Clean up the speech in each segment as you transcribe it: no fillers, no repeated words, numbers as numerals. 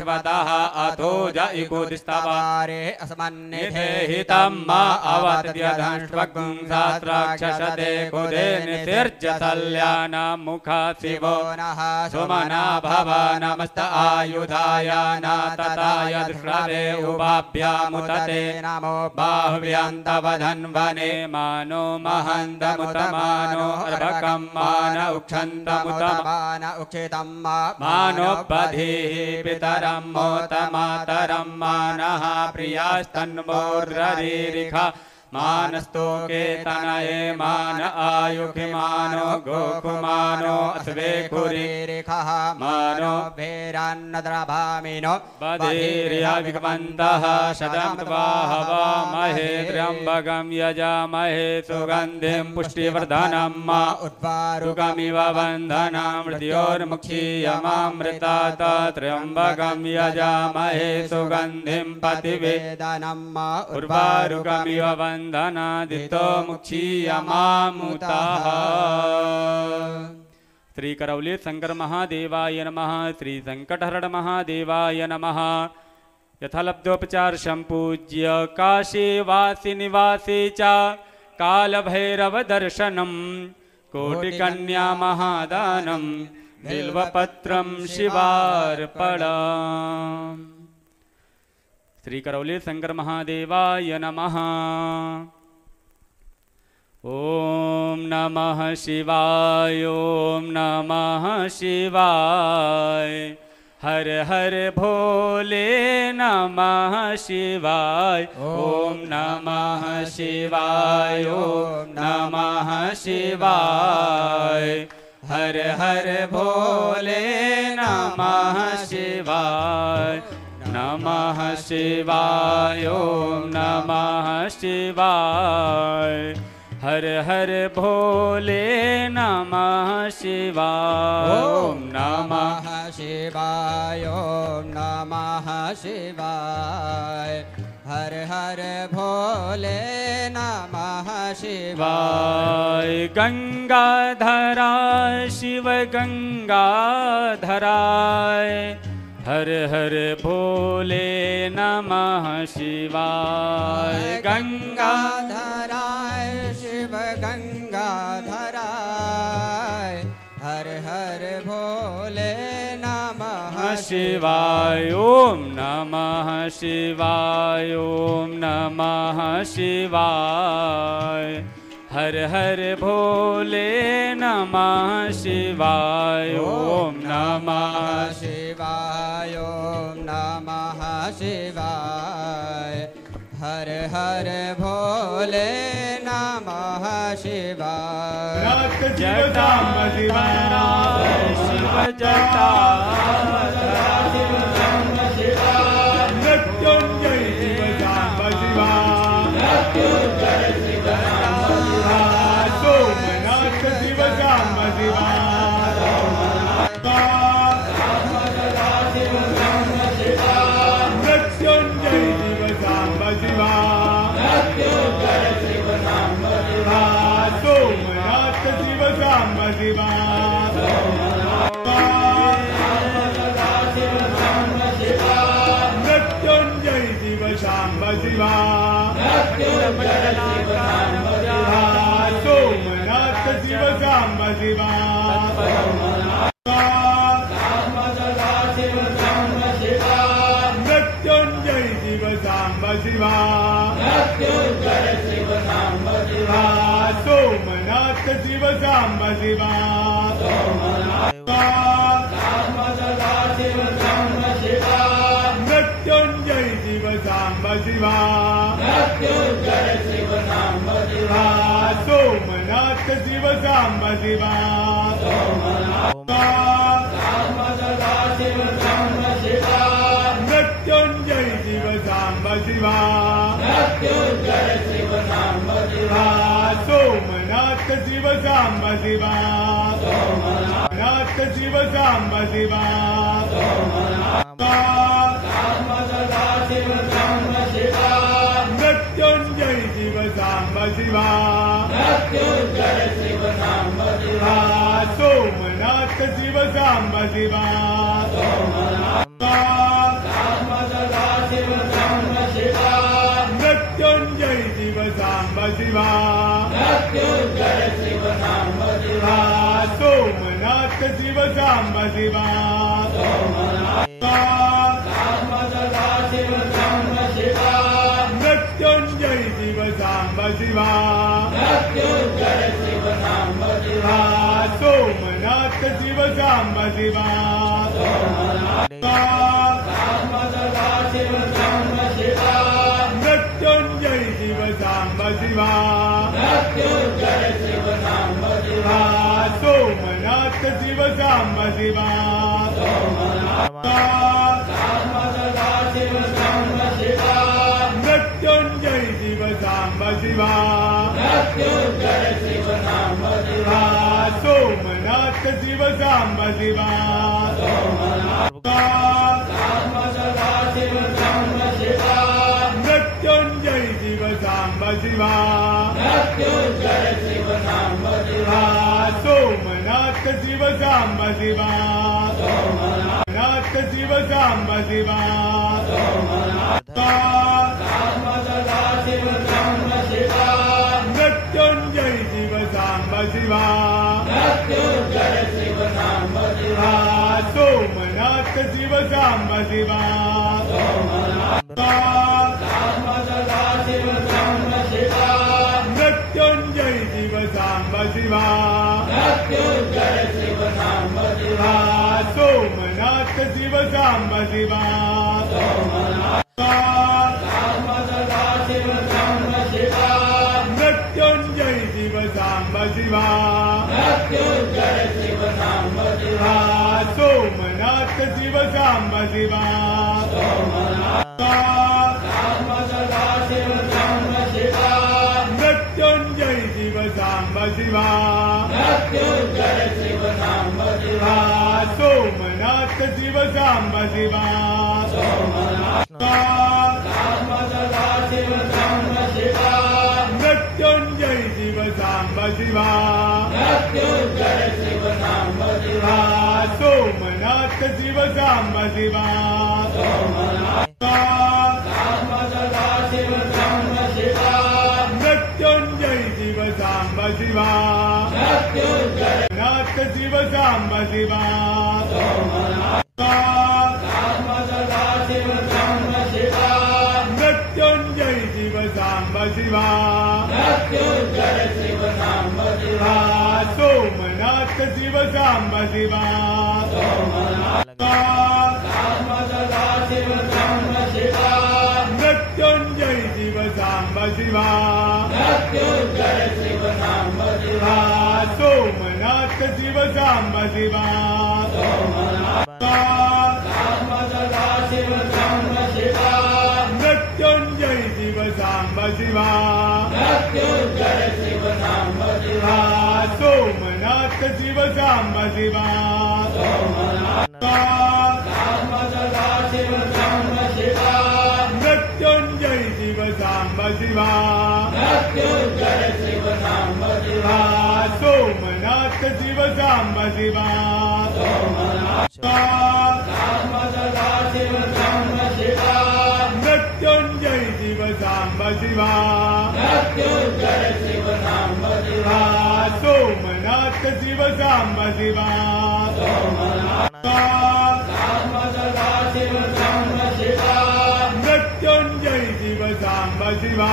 स्वतः अथो जइकुदिस्तवारे अस्मन्निधे हितं मा अवत्यधंष्वगुं सहस्राक्षसते कुदे नितिर्जसल्यानां मुखा शिवो नः सुमना भव नमस्त आयुधाय नातताय दृष्टवे उभाभ्यामुतते नमो बाह्व्यन्तवधन्वने मानो महन्तमुतमानो अर्भकं मान उक्षन्तमुतमान उक्षितं मानो बधिः पितरं मोतमातरं मानः प्रियास्तन्मोर्ररीरिखा मानस्तोके तनये मान आयुखिमानो गोकुमानो अस्वेकुरीरिखः मानो भेरान्नद्रभामिनो बधिर्यविकमन्तः शतमत्वाहवामहे त्र्यम्बकं यजामहे सुगन्धिं पुष्टिवर्धनं मा उद्वारुकमिव बन्धनं मृत्योर्मुक्षीयमामृतात् त्र्यम्बकं यजामहे सुगन्धिं पतिवेदनं मा उर्वारुकमिव बंधनादितो मुक्षीयमामुतः। श्री करौली शंकर महादेवाय नमः। श्री संकटहरण महादेवाय नमः। यथालब्धोपचार संपूज्य काशी वासी निवासी च कालभैरव दर्शनम कोटिकन्या महादानम बिल्वपत्रम शिवार्पणम्। श्री करौली शंकर महादेवाय नमः। ओम नमः शिवाय ओम नमः शिवाय हर हर भोले नमः शिवाय ओम नमः शिवाय ओम नमः शिवाय हर हर भोले नमः शिवाय नमः शिवाय ओम नमः शिवाय हर हर भोले नमः शिवाय ओम नमः शिवाय ओम नमः शिवाय हर हर भोले नमः शिवाय। गंगाधराय शिव गंगाधराय हर हर भोले नमः शिवाय। गंगाधराय शिव गंगाधराय हर हर भोले नमः शिवाय ओम नमः शिवाय ओम नमः शिवाय हर हर भोले नमः शिवाय ओम नमः शिवाय ओम नमः शिवाय हर हर भोले नमः शिवाय। जटा शिव जटा मृत्युंजय शिव सोमनाथ शिव जाम शिवा मृत्युंजय शिव जाम शिवा सोमनाथ शिव जाम शिवा मृत्युंजय शिव शाम्ब शिवा सोमनाथ शिव शाम्ब शिवा मृत्युंजय शिव शाम्ब शिवा सोमनाथ शिव शाम्ब शिवा मृत्युंजय शिव शाम्ब शिवा सोमनाथ शिव शाम्ब शिवा मृत्युंजय शिव शाम्ब शिवा सोमनाथ शिव शाम्ब शिवा नाथ शिव शाम्ब शिवा मृत्युंजय शिव शाम्ब शिवा सोमनाथ शिव शाम्ब शिवा शिवा मृत्युंजय शिव सांब शिवा सोमनाथ शिव सांब शिवा सदा शिव सांब शिवा मृत्युंजय शिव सांब शिवा मृत्युंजय शिव सांब शिवा सोमनाथ शिव सांब शिवा सदा शिव सांब शिवा मृत्युंजय शिव सांब शिवा मृत्युंजय शिव सांब शिवा सोमनाथ शिव सांब शिवा सदा शिव सांब शिवा मृत्युंजय शिव सांब शिवा मृत्युंजय शिव सांब शिवा सोमनाथ शिव सांब शिवा सदा शिव सांब शिवा मृत्युंजय शिव सांब शिवा मृत्युंजय शिव सांब शिवा सोमनाथ शिव सांब शिवा नाथ शिव सांब शिवा सदा शिव सांब शिवा मृत्युंजय शिव सांब शिवा मृत्युंजय शिव सांब शिवा सोमनाथ शिव सांब शिवा सदा शिव सांब शिवा मृत्युंजय शिव सांब शिवा मृत्युंजय शिव सांब शिवा सोमनाथ शिव सांब शिवा सदा शिव सांब शिवा मृत्युंजय शिव सांब शिवा मृत्युंजय शिव सांब शिवा सोमनाथ शिव सांब शिवा सदा शिव सांब शिवा मृत्युंजय शिव सांब शिवा मृत्युंजय शिव सांब शिवा सोमनाथ शिव सांब शिवा सदा शिव सांब शिवा मृत्युंजय शिव सांब शिवा मृत्युंजय शिव सांब शिवा सोमनाथ शिव सांब शिवा सदा शिव सांब शिवा मृत्युंजय शिव सांब शिवा मृत्युंजय नाथ शिव सांब शिवा सदा शिव सांब शिवा मृत्युंजय शिव सांब शिवा मृत्युंजय शिव सांब शिवा सोमनाथ शिव सांब शिवा सदा शिव सांब शिवा मृत्युंजय शिव सांब शिवा मृत्युंजय शिव सांब शिवा सोमनाथ शिव सांब शिवा सदा शिव सांब शिवा मृत्युंजय शिव सांब शिवा मृत्युंजय शिव सांब शिवा सोमनाथ शिव सांब शिवा सदा शिव सांब शिवा मृत्युंजय शिव सांब शिवा मृत्युंजय शिव सांब शिवा सोमनाथ शिव सांब शिवा सदा शिव सांब शिवा मृत्युंजय शिव सांब शिवा मृत्युंजय शिव सांब शिवा सोमनाथ शिव सांब शिवा सदा शिव सांब शिवा मृत्युंजय शिव सांब शिवा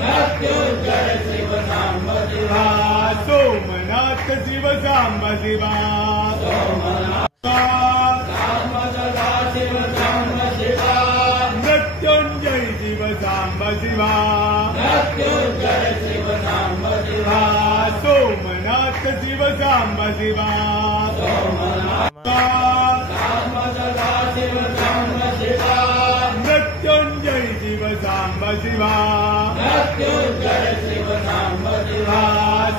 मृत्युंजय शिव सांब शिवा सोमनाथ शिव सांब शिवा सदा शिव सांब शिवा मृत्युंजय शिव सांब शिवा मृत्युंजय शिव सांब शिवा सोमनाथ शिव सांब शिवा सदा शिव सांब शिवा मृत्युंजय शिव सांब शिवा मृत्युंजय शिव सांब शिवा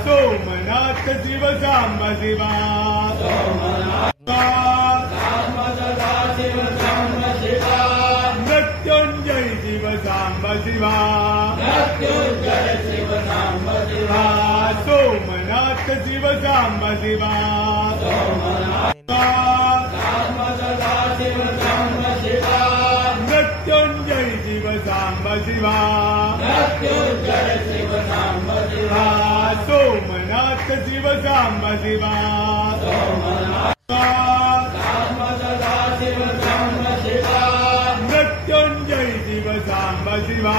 सोमनाथ शिव सांब शिवा सदा शिव सांब शिवा मृत्युंजय शिव सांब शिवा मृत्युंजय शिव सांब शिवा सोमनाथ शिव सांब शिवा सदा शिव सांब शिवा मृत्युंजय शिव सांब शिवा मृत्युंजय शिव सांब सोमनाथ शिव सांब शिवा शिव सांब शिवा मृत्युंजय शिव सांब शिवा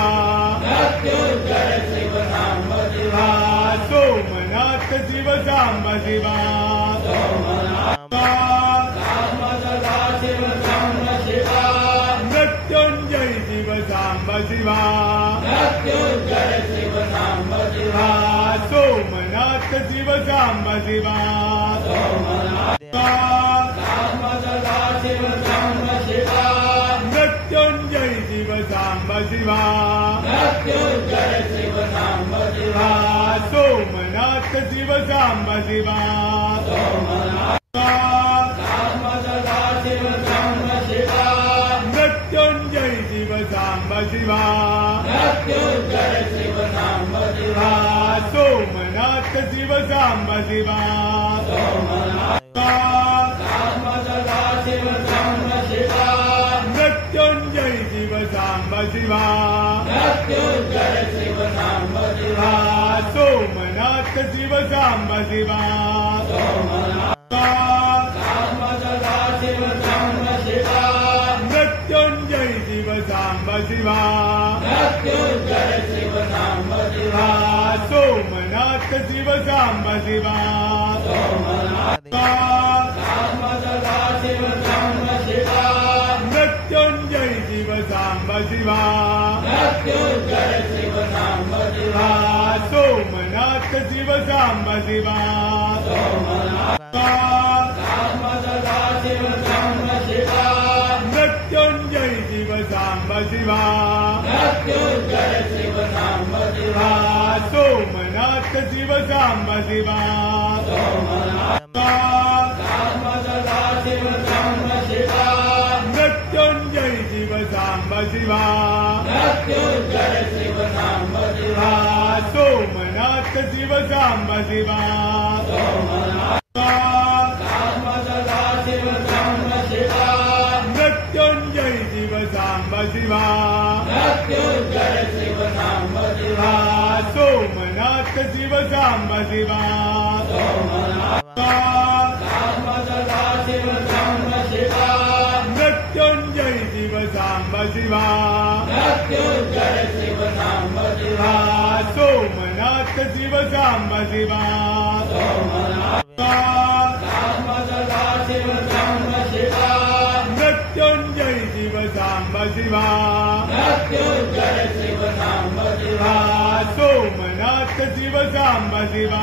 मृत्युंजय शिव सांब शिवा सोमनाथ शिव सांब शिवा शिव सांब शिवा मृत्युंजय शिव सांब शिवा मृत्युंजय शिव सांब शिवा सोमनाथ शिव सांब शिवा शिव सांब शिवा मृत्युंजय शिव सांब शिवा मृत्युंजय शिव सांब शिवा सोमनाथ शिव सांब शिवा शिव सांब शिवा मृत्युंजय शिव सांब शिवा मृत्युंजय शिव सांब शिवा सोमनाथ शिव सांब शिवा शिव सांब शिवा मृत्युंजय शिव सांब शिवा मृत्युंजय शिव सांब शिवा सोमनाथ शिव सांब शिवा शिव सांब शिवा मृत्युंजय शिव सांब शिवा मृत्युंजय शिव सांब शिवा सोमनाथ शिव सांब शिवा शिव सांब शिवा मृत्युंजय शिव सांब शिवा मृत्युंजय शिव सांब शिवा सोमनाथ शिव सांब शिवा शिव सांब शिवा मृत्युंजय शिव सांब शिवा मृत्युंजय शिव सांब शिवा सोमनाथ शिव सांब शिवा शिव सांब शिवा मृत्युंजय शिव सांब शिवा मृत्युंजय शिव सांब शिवा सोमनाथ शिव सांब शिवा शिव सांब शिवा मृत्युंजय शिव सांब शिवा मृत्युंजय शिव सांब शिवा सोमनाथ शिव सांब शिवा शिव सांब शिवा मृत्युंजय शिव सांब शिवा मृत्युंजय शिव सांब शिवा सोमनाथ शिव सांब शिवा शिव सांब शिवा मृत्युंजय शिव सांब शिवा मृत्युंजय शिव सांब शिवा सोमनाथ शिव सांब शिवा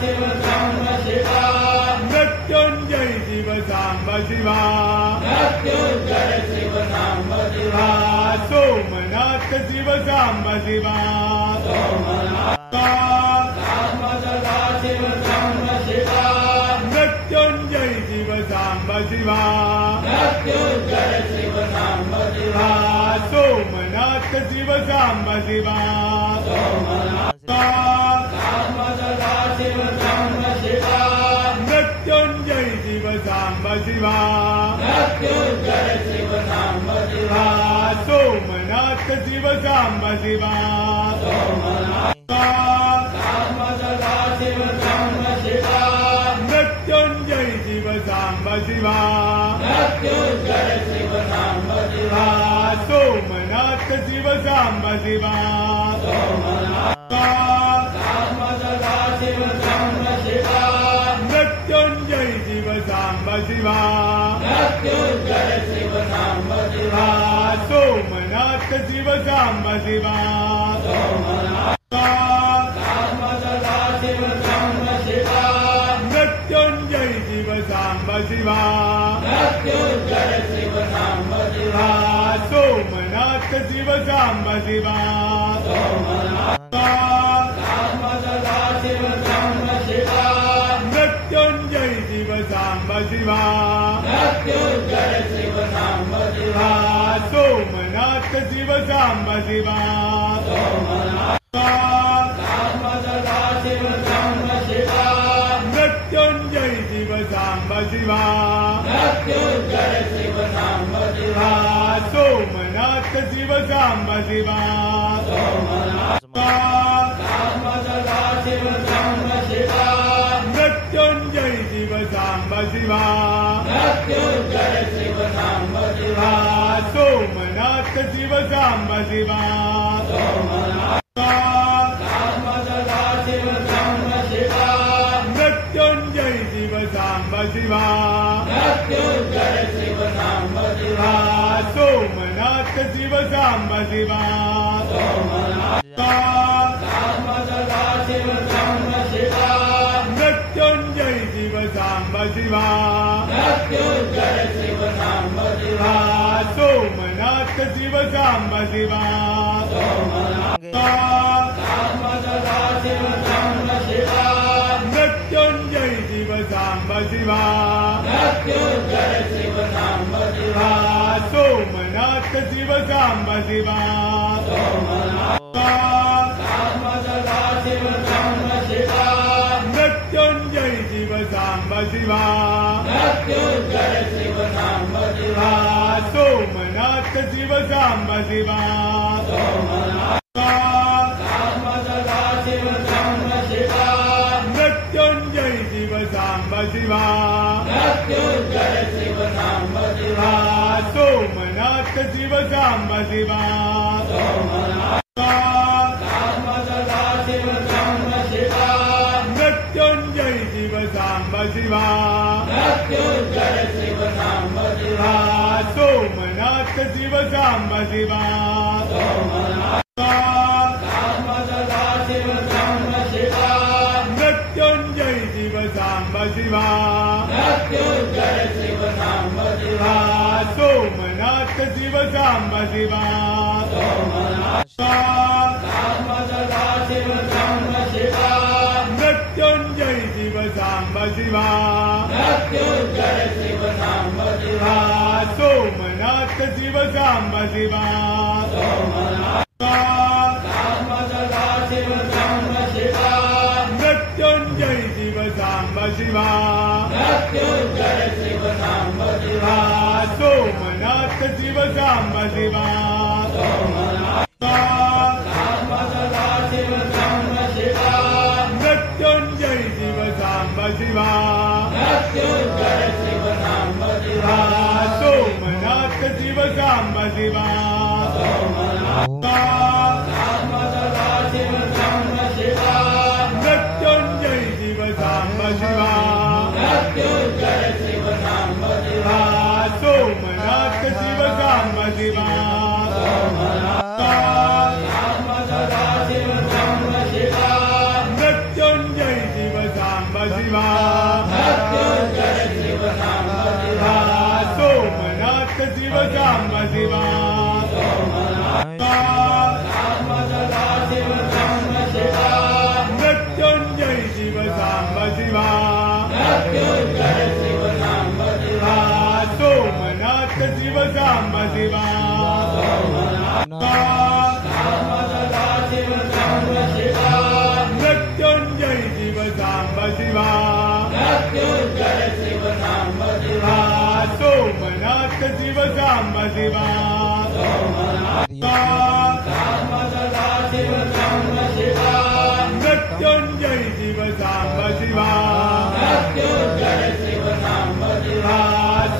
शिव सांब शिवा मृत्युंजय शिव सांब शिवा मृत्युंजय शिव सांब शिवा सोमनाथ शिव सांब शिवा शिव सांब शिवा मृत्युंजय शिव सांब शिवा मृत्युंजय शिव सांब शिवा सोमनाथ शिव सांब शिवा शिव सांब शिवा मृत्युंजय शिव सांब शिवा मृत्युंजय शिव सांब शिवा सोमनाथ शिव सांब शिवा शिव सांब शिवा मृत्युंजय शिव सांब शिवा मृत्युंजय शिव सांब शिवा सोमनाथ शिव सांब शिवा शिव सांब शिवा मृत्युंजय शिव सांब शिवा मृत्युंजय शिव सांब शिवा सोमनाथ शिव सांब शिवा शिव सांब शिवा मृत्युंजय शिव सांब शिवा मृत्युंजय शिव सांब शिवा सोमनाथ शिव सांब शिवा शिव सांब शिवा मृत्युंजय शिव सांब शिवा मृत्युंजय शिव सांब शिवा सोमनाथ शिव सांब शिवा शिव सांब शिवा मृत्युंजय शिव सांब शिवा मृत्युंजय शिव सांब शिवा सोमनाथ शिव सांब शिवा मृत्युंजय शिव सांब शिवा सोमनाथ शिव सांब शिवा मृत्युंजय शिव सांब शिवा सोमनाथ शिव सांब शिवा मृत्युंजय शिव सांब शिवा सोमनाथ शिव सांब शिवा मृत्युंजय शिव सांब शिवा सोमनाथ शिव सांब शिवा मृत्युंजय शिव सांब शिवा सोमनाथ शिव सांब शिवा मृत्युंजय शिव सांब शिवा सोमनाथ शिव सांब शिवा मृत्युंजय शिव सांब शिवा सोमनाथ शिव सांब शिवा मृत्युंजय शिव सांब शिवा सोमनाथ शिव सांब शिवा मृत्युंजय शिव सांब शिवा सोमनाथ शिव सांब शिवा मृत्युंजय शिव सांब शिवा सोमनाथ शिव सांब शिवा मृत्युंजय शिव सांब शिवा सोमनाथ शिव सांब शिवा मृत्युंजय शिव सांब शिवा सोमनाथ शिव सांब शिवा मृत्युंजय शिव सांब शिवा सोमनाथ शिव सांब शिवा मृत्युंजय शिव सांब शिवा सोमनाथ शिव सांब शिवा मृत्युंजय शिव सांब शिवा सोमनाथ शिव सांब शिवा मृत्युंजय शिव सांब शिवा सोमनाथ शिव सांब शिवा मृत्युंजय शिव सांब शिवा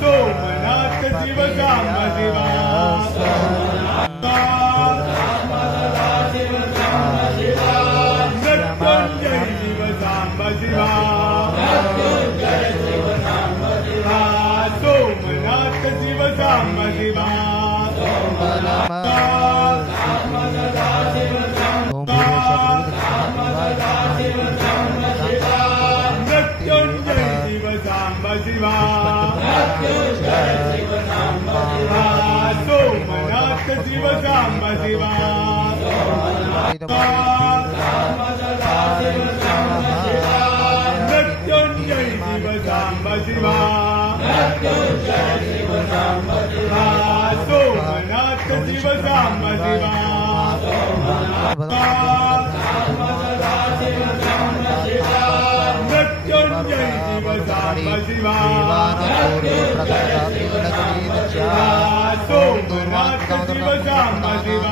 सोमनाथ शिव सांब शिवा मृत्युंजय शिव सांब शिवा सोमनाथ शिव सांब शिवा मृत्युंजय शिव सांब शिवा सोमनाथ शिव सांब शिवा मृत्युंजय शिव सांब शिवा सोमनाथ शिव साम्ब शिवा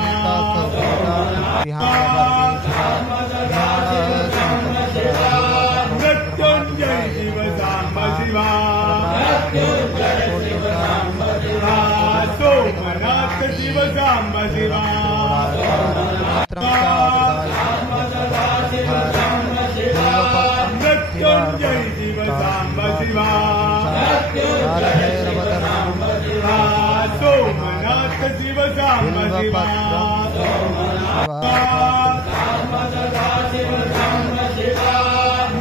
मृत्युंजय शिव साम्ब शिवा सोमनाथ शिव साम्ब शिवा मृत्युंजय शिव साम्ब शिवा सोमनाथ शिव साम्ब शिवा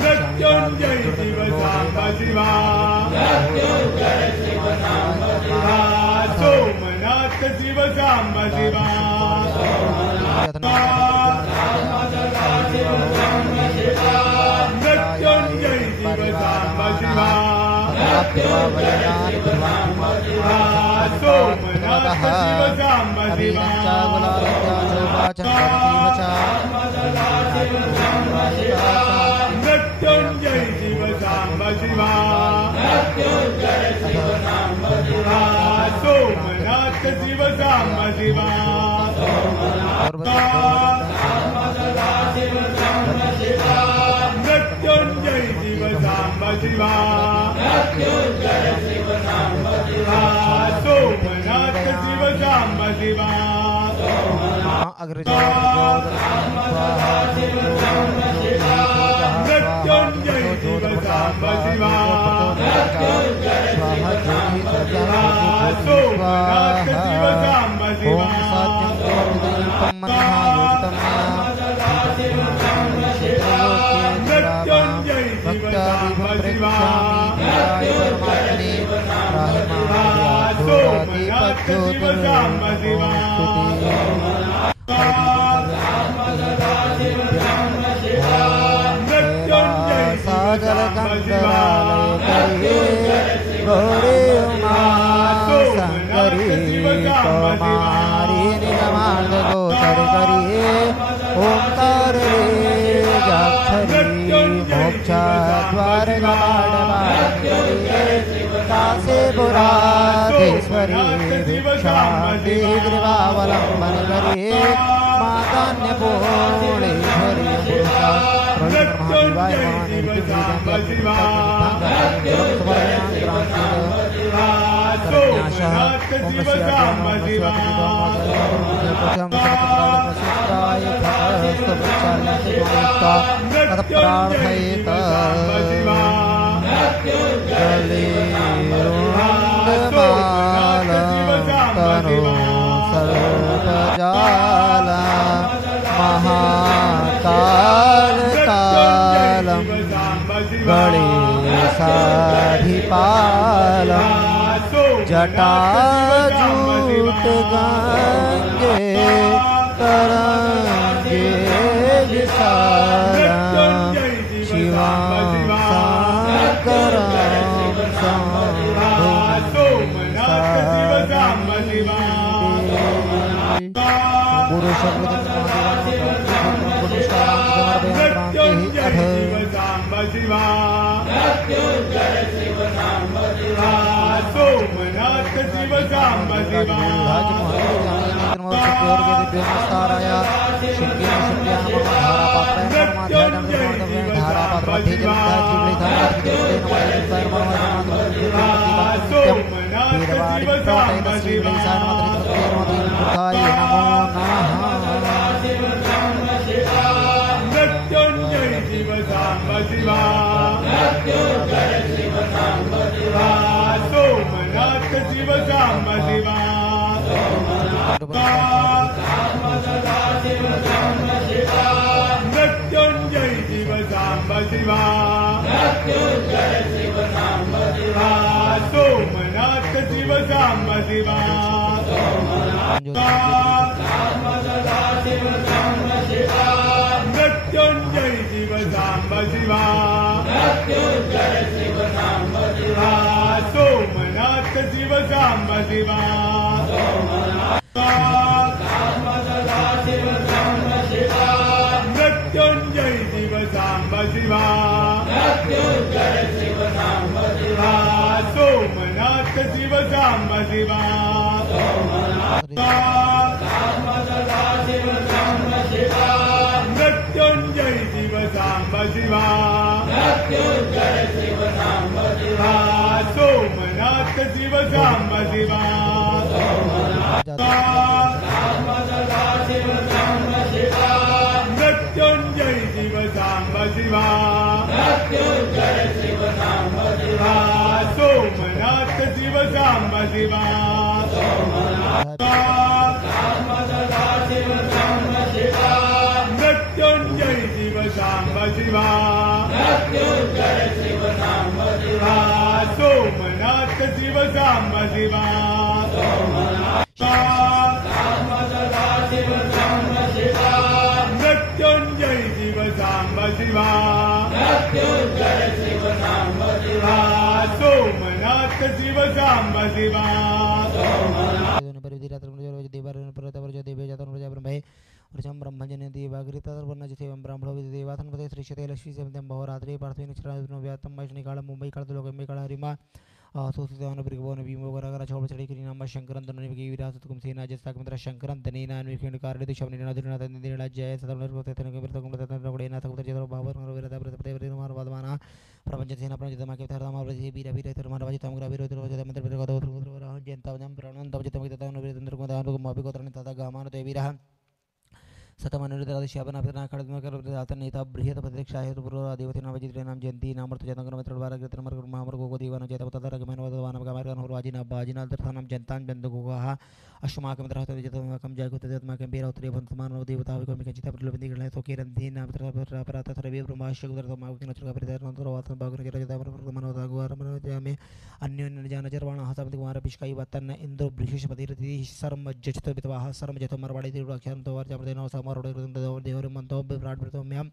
मृत्युंजय शिव साम्ब शिवा सोमनाथ शिव साम्ब शिवा मृत्युंजय शिव साम्ब शिवा सोमनाथ शिव साम्ब शिवा मृत्युंजय शिव साम्ब शिवा सोमनाथ शिव साम्ब शिवा मृत्युंजय शिव साम्ब शिवा सोमनाथ शिव साम्ब शिवा मृत्युंजय शिव साम्ब शिवा सोमनाथ शिव साम्ब शिवा मृत्युंजय शिव साम्ब शिवा सोमनाथ शिव साम्ब शिवा मृत्युंजय सागर गौरी उमा शंकरी कुमारी निगमार्ग गोचर करिए ओंकार रे जाक्षरी मोक्ष द्वार कासे पुराधीश्वरी भिक्षांति ग्रीवावलंबन करिए मातान्य पूर्णेश्वरी मृत्युंजय शिव साम्ब शिवा सोमनाथ शिव साम्ब शिवा प्रार्थयेत तनु सर्वजाल महाकाल कालम गणेशाधिपालम जटाजूट गंगे तरंगे विशालम शिवं शंकरं गुरु मृत्युंजय शिव साम्ब शिवा सोमनाथ शिव साम्ब शिवा मृत्युंजय शिव साम्ब शिवा सोमनाथ शिव साम्ब शिवा मृत्युंजय शिव साम्ब शिवा सोमनाथ शिव साम्ब शिवा मृत्युंजय शिव साम्ब शिवा सोमनाथ शिव साम्ब शिवा मृत्युंजय शिव साम्ब शिवा सोमनाथ शिव साम्ब शिवा सोमनाथ शिव सांब शिवा मृत्युंजय शिव सांब शिवा मृत्युंजय शिव सांब शिवा सोमनाथ शिव सांब शिवा शिव सांब शिवा मृत्युंजय शिव सांब शिवा मृत्युंजय शिव सांब शिवा सोमनाथ शिव सांब शिवा शिव सांब शिवा मृत्युंजय शिव सांब शिवा मृत्युंजय शिव सांब शिवा सोमनाथ शिव सांब शिवा ब्रह्मजन देवाग्रितर्वर्णजथेवं ब्राह्मणो देवाथनपते श्रीशते लक्ष्मीसेवन्तं भवरात्रे पार्थिवेन क्षराव्यात्तं वैष्णिकालं मुंबई काळ लोकंबई काळ हरिमा सोसितवन ब्रिगवोन भीमोगरागरा चौबचड़ी किरीनाम शंकरंत ननिवगे विरासतकुम सेना जस्ताकमित्र शंकरंत नेना निर्खिण कारणे शमनेना दिननाथ दिनला जय सदनर्गतनगमृतकुमृतकुमृतना तकुतर जदरो भावर विरता प्रतपते विरमार वादमाना प्रपंच सेना प्रपंचतमा के धर्मा प्रति वीर वीर धर्मा राजतम ग्रावीर विरोध मंत्र विरोध जंतवजम प्रणंतव जतम ततम विरतंद्रकुदानु मभिकोत्रनि तथा गामान देवीरः सतमनुदातशापनाथनेता बृहत प्रत्यक्षाहेतुपूर्वदेवतेनावजित्रेणां जयन्ती नामर्तजतङ्गमत्रद्वारकृतमर्गमामर्गोगो दीवानजतपतरगमनवदवानवगामार्गानहुर्वाजिनादर्थानां जन्तां जन्तुगोगाः अश्वमाकमित्रहतजतमकं जयकुतजतमकं पेरौत्रेभन्तमानवदेवताविकमिकचित्तप्रलोभन्तिगणः सोकेरन्धीनामत्रपरातथरवे ब्रह्माश्चकुदरतमागुतिनचरगपरिधर्मन्तरवातनभागुनचरजतामनोतागुवारमनोजामे अन्योन्यजानचर्वाणाः समितिकुमारपिष्कैवत्तन्न इन्द्रो बृहस्पतिरतिः सर्मज्जचितोपितवाः सर्मजतोमरवाडितिरुक्षान्तोवर्जमदेनो समरोडकृतदेवरिमन्तो विभ्राट्भृतोम्यां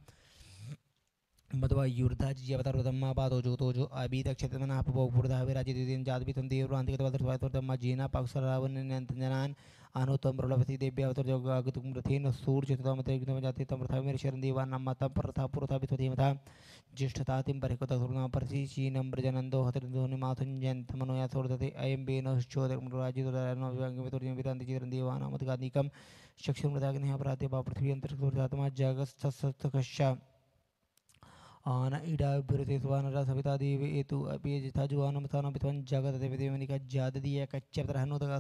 मध्वायुर्धाज्यवतरुतम्मा पादो जोतोजो अबीतक्षेत्रमनः पपोपुरदः विराजितिं जातपितं देवरान्तिकतवतर्वातर्तम्मा जीना पाक्सरावन्यन्तजनान् अनुत्तम प्रलभति देव्यावतर्जोगागतुं रथेन सूर्यचतुर्मतेग्नमजाति तमृथाविरशरं देवानां पुरथापित्वधीमता ज्येष्ठतातिं परिकृतधुर्नां परिचीनं ब्रजनन्दो हतर्दोनिमाथुञ्जन्तमनोयाथोर्दते अयं बेनश्चोदराजितुरानोविरान्तिचित्रं देवानामधिकाधिकं चक्षुर्मृदाग्नेः प्रात्यपा पृथ्वी अन्तरिक्षोर्जातमा जगत्सत्सकश्च आन इडा विरते सुवानरा सविता देवी एतु अपि यथा जुवानं स्थानं पित्वं जगत देवदेवनिका जाददीय कच्चपत्र हनुतका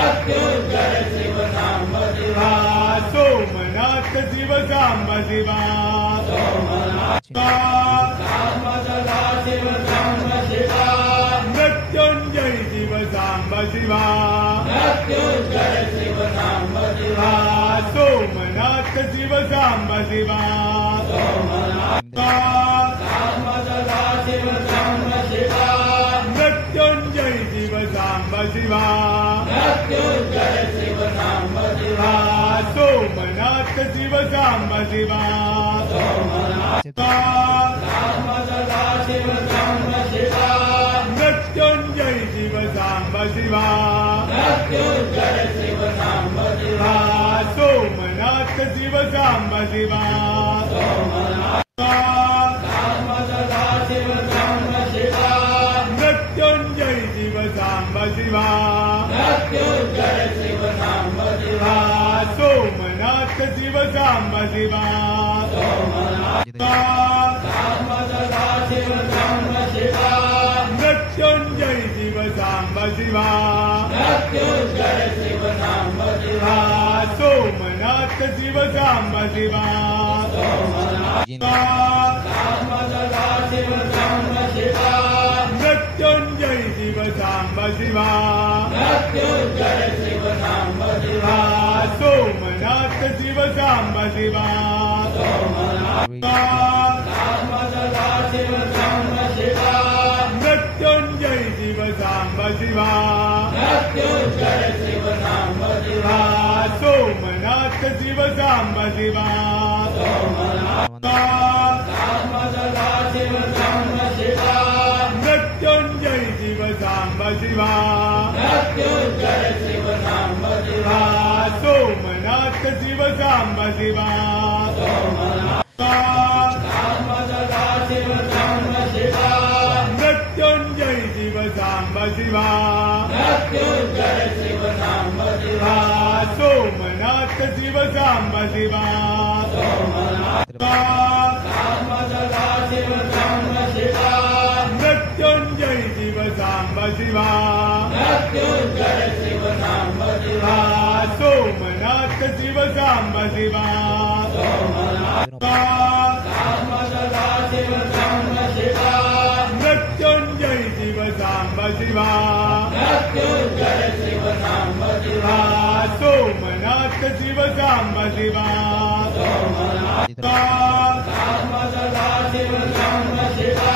मृत्युंजय शिव सांब शिवा सोमनाथ शिव सांब शिवा सदा शिव सांब शिवा मृत्युंजय शिव सांब शिवा मृत्युंजय शिव सांब शिवा सोमनाथ शिव सांब शिवा सदा शिव सांब शिवा मृत्युंजय शिव सांब शिवा मृत्युंजय शिव सांब शिवा सोमनाथ शिव सांब शिवा सदा शिव सांब शिवा मृत्युंजय शिव सांब शिवा मृत्युंजय शिव सांब शिवा सोमनाथ शिव सांब शिवा सदा शिव सांब शिवा मृत्युंजय शिव सांब शिवा मृत्युंजय शिव सांब शिवा सोमनाथ शिव सांब शिवा सदा शिव सांब शिवा मृत्युंजय शिव सांब शिवा मृत्युंजय शिव सांब शिवा सोमनाथ शिव सांब शिवा सदा शिव सांब शिवा मृत्युंजय शिव सांब शिवा मृत्युंजय शिव सांब शिवा सोमनाथ शिव सांब शिवा सदा शिव सांब शिवा मृत्युंजय शिव सांब शिवा मृत्युंजय शिव सांब शिवा सोमनाथ शिव सांब शिवा सदा शिव सांब शिवा मृत्युंजय शिव सांब शिवा मृत्युंजय शिव सांब शिवा सोमनाथ शिव सांब शिवा सदा शिव सांब शिवा मृत्युंजय शिव सांब शिवा मृत्युंजय शिव सांब शिवा सोमनाथ शिव सांब शिवा सदा शिव सांब शिवा मृत्युंजय शिव सांब शिवा मृत्युंजय शिव सांब शिवा सोमनाथ शिव सांब शिवा सदा शिव सांब शिवा मृत्युंजय शिव सांब शिवा मृत्युंजय शिव सांब शिवा सोमनाथ शिव सांब शिवा सदा शिव सांब शिवा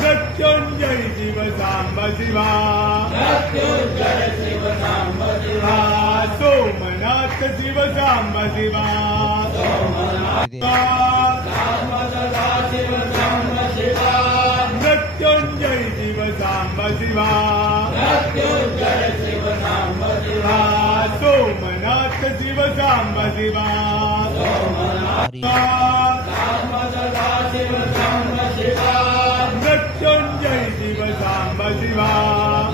मृत्युंजय शिव सांब शिवा मृत्युंजय शिव सांब शिवा सोमनाथ शिव सांब शिवा सदा शिव सांब शिवा मृत्युंजय शिव सांब शिवा मृत्युंजय शिव सांब शिवा सोमनाथ शिव सांब शिवा सदा शिव सांब शिवा मृत्युंजय शिव सांब शिवा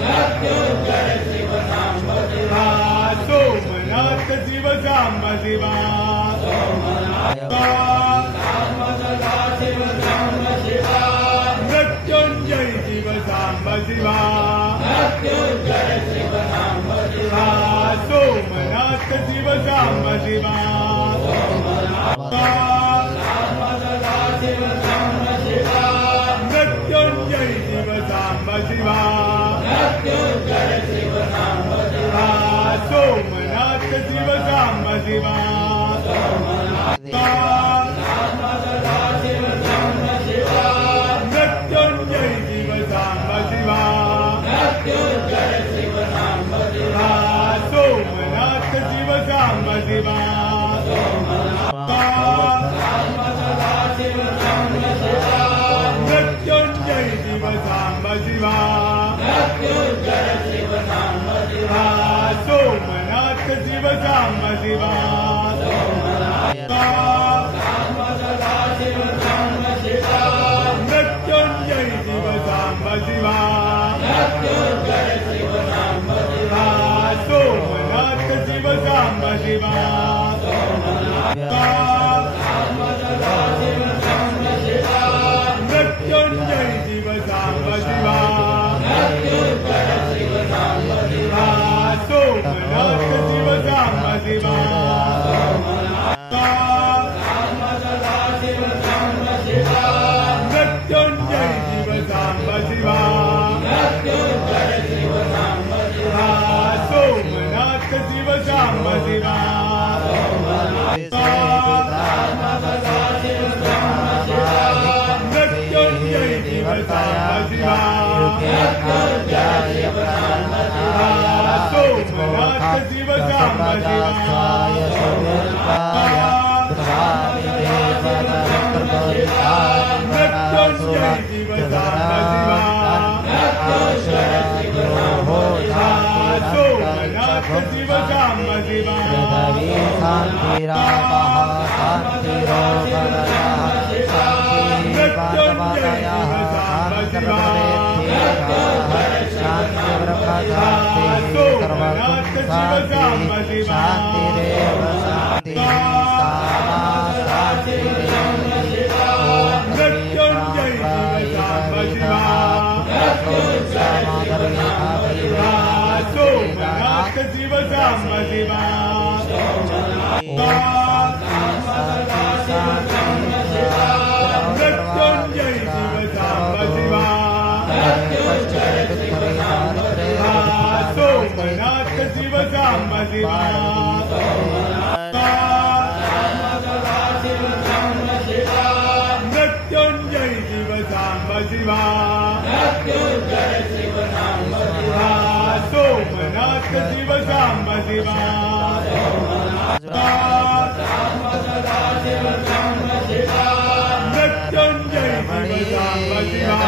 मृत्युंजय शिव सांब शिवा सोमनाथ शिव सांब शिवा सदा शिव सांब शिवा मृत्युंजय शिव सांब शिवा मृत्युंजय शिव सांब शिवा सोमनाथ शिव सांब शिवा सदा शिव सांब शिवा मृत्युंजय शिव सांब शिवा मृत्युंजय शिव सांब शिवा सोमनाथ शिव सांब शिवा सदा शिव सांब शिवा मृत्युंजय शिव सांब शिवा मृत्युंजय शिव सांब शिवा सोमनाथ शिव सांब शिवा सदा शिव सांब शिवा मृत्युंजय शिव सांब शिवा मृत्युंजय शिव सांब शिवा सोमनाथ शिव सांब शिवा सदा शिव सांब शिवा मृत्युंजय शिव सांब शिवा मृत्युंजय शिव सांब शिवा सोमनाथ शिव सांब शिवा सदा शिव सांब शिवा मृत्युंजय शिव सांब शिवा मृत्युंजय शिव सांब शिवा सोमनाथ सोमनाथ शिव साम्ब शिवा मृत्युंजय शिव साम्ब शिवा सोमनाथ शिव साम्ब शिवा मृत्युंजय शिव साम्ब शिवा सोमनाथ शिव साम्ब मृत्युंजय शिव साम्ब शिवा सोमनाथ शिव साम्ब शिवा सोमनाथ शिव साम्ब शिवा मृत्युंजय शिव साम्ब शिवा सोमनाथ शिव साम्ब शिवा मृत्युंजय शिव साम्ब शिवा सोमनाथ शिव साम्ब शिवा मृत्युंजय शिव साम्ब शिवा सोमनाथ शिव साम्ब शिवा सोमनाथ शिव साम्ब शिवा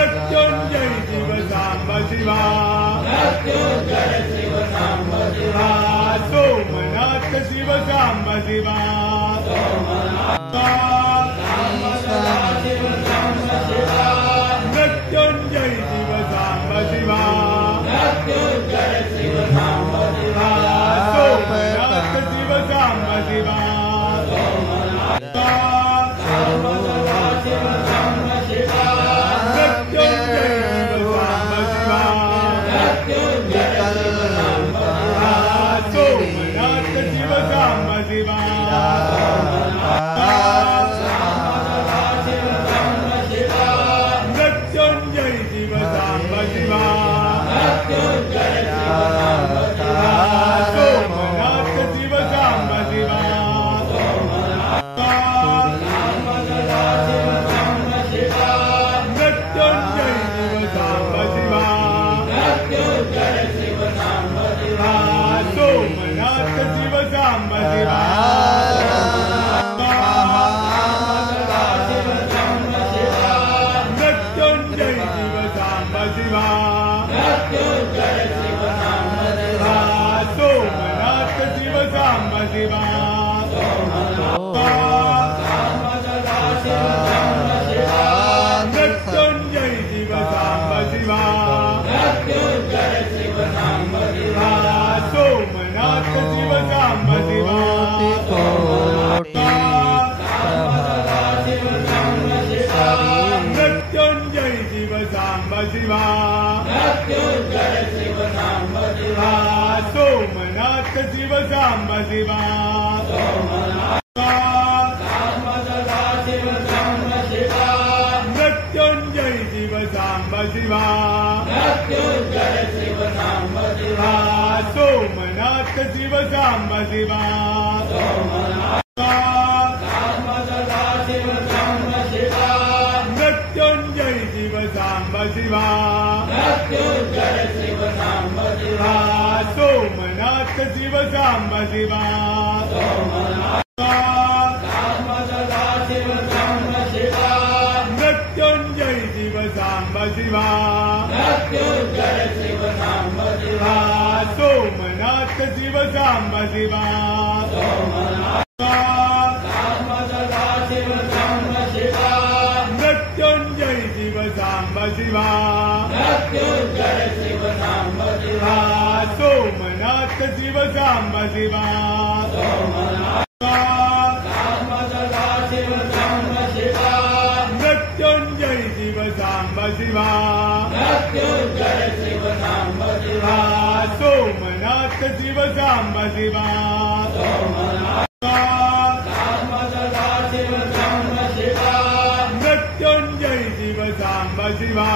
मृत्युंजय शिव साम्ब शिवा सोमनाथ शिव साम्ब शिवा मृत्युंजय शिव साम्ब शिवा सोमनाथ शिव साम्ब शिवा मृत्युंजय शिव साम्ब शिवा सोमनाथ शिव साम्ब शिवा मृत्युंजय शिव साम्ब शिवा सोमनाथ शिव साम्ब शिवा मृत्युंजय शिव साम्ब शिवा सोमनाथ शिव साम्ब शिवा मृत्युंजय शिव साम्ब शिवा सोमनाथ शिव साम्ब शिवा मृत्युंजय शिव साम्ब शिवा सोमनाथ शिव साम्ब शिवा मृत्युंजय शिव साम्ब शिवा सोमनाथ शिव साम्ब शिवा मृत्युंजय शिव साम्ब शिवा सोमनाथ शिव साम्ब शिवा मृत्युंजय शिव साम्ब शिवा सोमनाथ शिव साम्ब शिवा शिव सांब शिवा कामदला शिव सांब शिवा मृत्युंजय शिव सांब शिवा मृत्युंजय शिव सांब शिवा सोमनाथ शिव सांब शिवा कामदला शिव सांब शिवा मृत्युंजय शिव सांब शिवा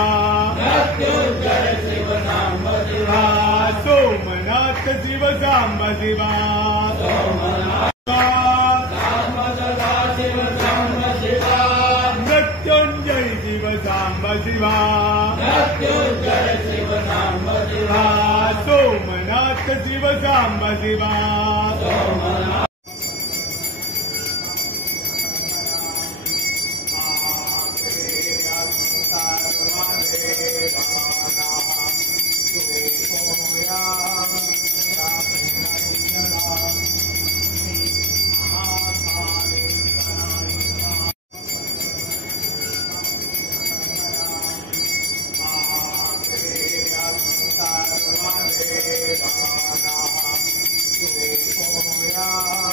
मृत्युंजय शिव सांब शिवा सोमनाथ शिव सांब शिवा कामदला शिव सांब शिवा मृत्युंजय शिव सांब शिवा मृत्युंजय शिव सांब शिवा सोमनाथ शिव सांब शिवा Yeah.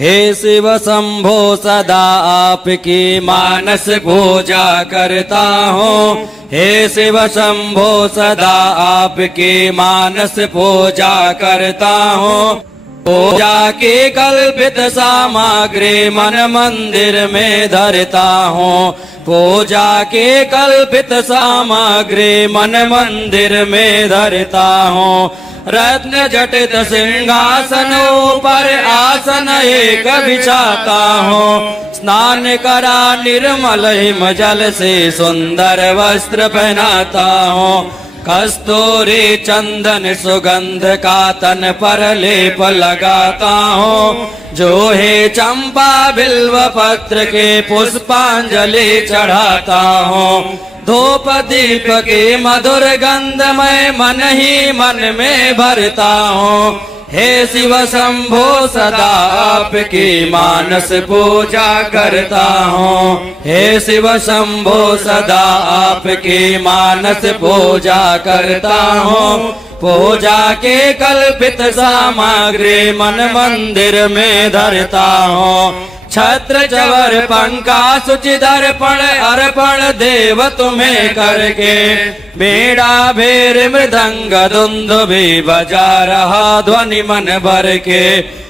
हे शिव शंभो सदा आपकी मानस पूजा करता हूँ। हे शिव शंभो सदा आपकी मानस पूजा करता हूँ। पूजा की कल्पित सामग्री मन मंदिर में धरता हूँ। पूजा की कल्पित सामग्री मन मंदिर में धरता हूँ। रत्न जटित सिंहासन ऊपर आसन एक बिछाता हूँ। स्नान करा निर्मल हिम जल से सुंदर वस्त्र पहनाता हूँ। कस्तूरी चंदन सुगंध का तन पर लेप लगाता हूँ। जो है चंपा बिल्व पत्र के पुष्पांजलि चढ़ाता हूँ। धूप दीप के मधुर गंध मैं मन ही मन में भरता हूँ। हे शिव शंभो सदा आपकी मानस पूजा करता हूँ। हे शिव शंभो सदा आपकी मानस पूजा करता हूँ। पूजा के कल्पित सामग्री मन मंदिर में धरता हूँ। छत्र चवर पंका सुचि दर्पण अर्पण देव तुम्हें करके। बेड़ा भेर मृदंग दुंदुभि बजा रहा ध्वनि मन भर के।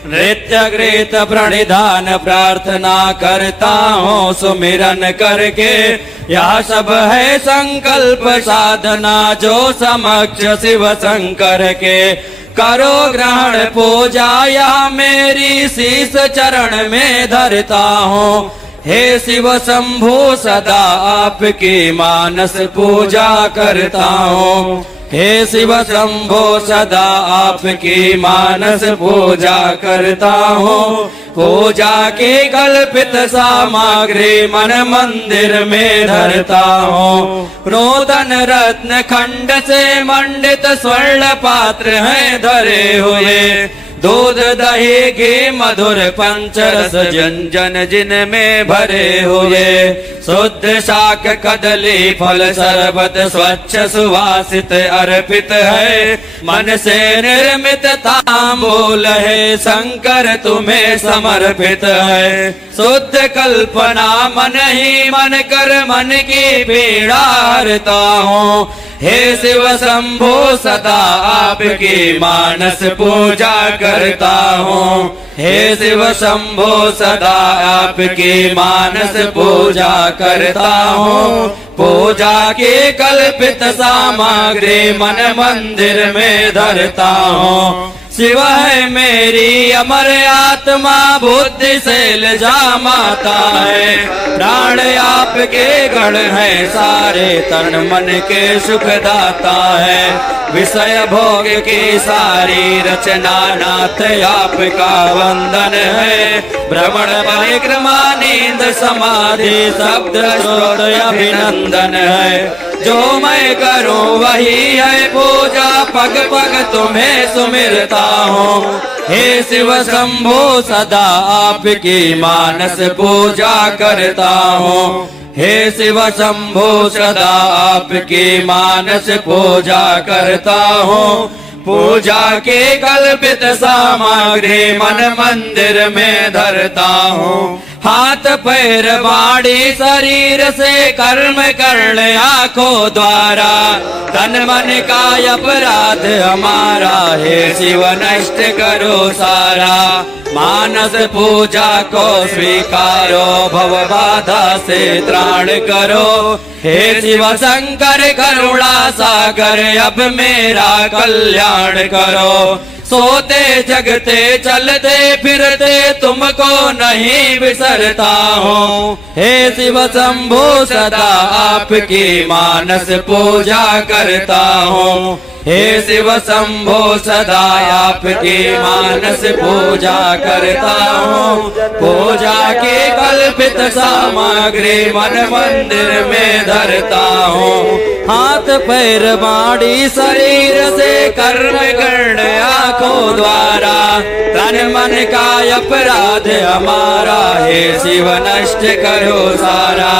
नृत्य गीत प्रणिधान प्रार्थना करता हूँ सुमिरन करके। यह सब है संकल्प साधना जो समक्ष शिव शंकर के। करो ग्रहण पूजा या मेरी शीस चरण में धरता हूँ। हे शिव शंभो सदा आपकी मानस पूजा करता हूँ। हे शिव शंभो सदा आपकी मानस पूजा करता हूँ। पूजा की कल्पित सामग्री मन मंदिर में धरता हूँ। नूतन रत्न खंड से मंडित स्वर्ण पात्र हैं धरे हुए। दूध दही घी मधुर पंचरस व्यंजन जिनमें भरे हुए। शुद्ध शाक कदली फल शरबत स्वच्छ सुवासित अर्पित है। मन से निर्मित तांबूल है शंकर तुम्हें समर्पित है। शुद्ध कल्पना मन ही मन कर मन की पीड़ा हरता हूँ। हे शिव शंभो सदा आपकी मानस पूजा करता हूँ। हे शिव शंभो सदा आपकी मानस पूजा करता हूँ। पूजा की कल्पित सामग्री मन मंदिर में धरता हूँ। शिव है मेरी अमर आत्मा बुद्धि से जामाता है। प्राण आपके गण है सारे तन मन के सुख दाता है। विषय भोग की सारी रचना नाथ आपका वंदन है। भ्रमण परिक्रमा नींद समाधि शब्द स्रोत अभिनंदन है। जो मैं करूं वही है पूजा पग पग तुम्हें सुमिरता हूँ। हे शिव शंभो सदा आपकी मानस पूजा करता हूँ। हे शिव शंभो सदा आपकी मानस पूजा करता हूँ। पूजा के कल्पित सामग्री मन मंदिर में धरता हूँ। हाथ पैर बाड़ी शरीर से कर्म करने आंखों द्वारा। तन मन का अपराध हमारा हे शिव नष्ट करो सारा। मानस पूजा को स्वीकारो भव बाधा से त्राण करो। हे शिव शंकर करुणा सागर अब मेरा कल्याण करो। सोते जगते चलते फिरते तुमको नहीं बिसरता हूँ। हे शिव शंभो सदा आपकी मानस पूजा करता हूँ। हे शिव शंभो सदा आपकी मानस पूजा करता हूँ। पूजा की कल्पित सामग्री मन मंदिर में धरता हूँ। हाथ पैर बाड़ी शरीर से कर्म कर्ण आंखों द्वारा। तन मन का अपराध हमारा हे शिव नष्ट करो सारा।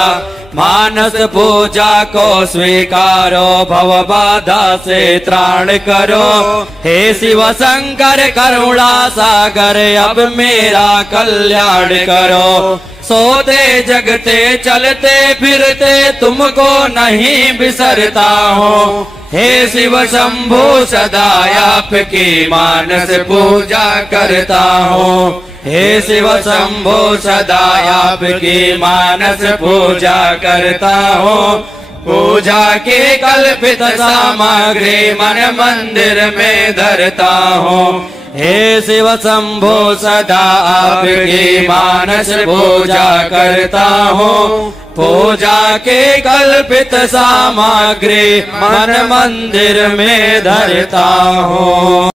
मानस पूजा को स्वीकारो, भव बाधा से त्राण करो। हे शिव शंकर करुणा सागर, अब मेरा कल्याण करो। सोते जगते चलते फिरते तुमको नहीं बिसरता हूँ। हे शिव शंभु सदा आपकी मानस पूजा करता हूँ। हे शिव शंभु सदा आपकी मानस पूजा करता हूँ। पूजा की कल्पित सामग्री मन मंदिर में धरता हूँ। हे शिव शंभो सदा आपकी मानस पूजा करता हूँ। पूजा के कल्पित सामग्री मन मंदिर में धरता हूँ।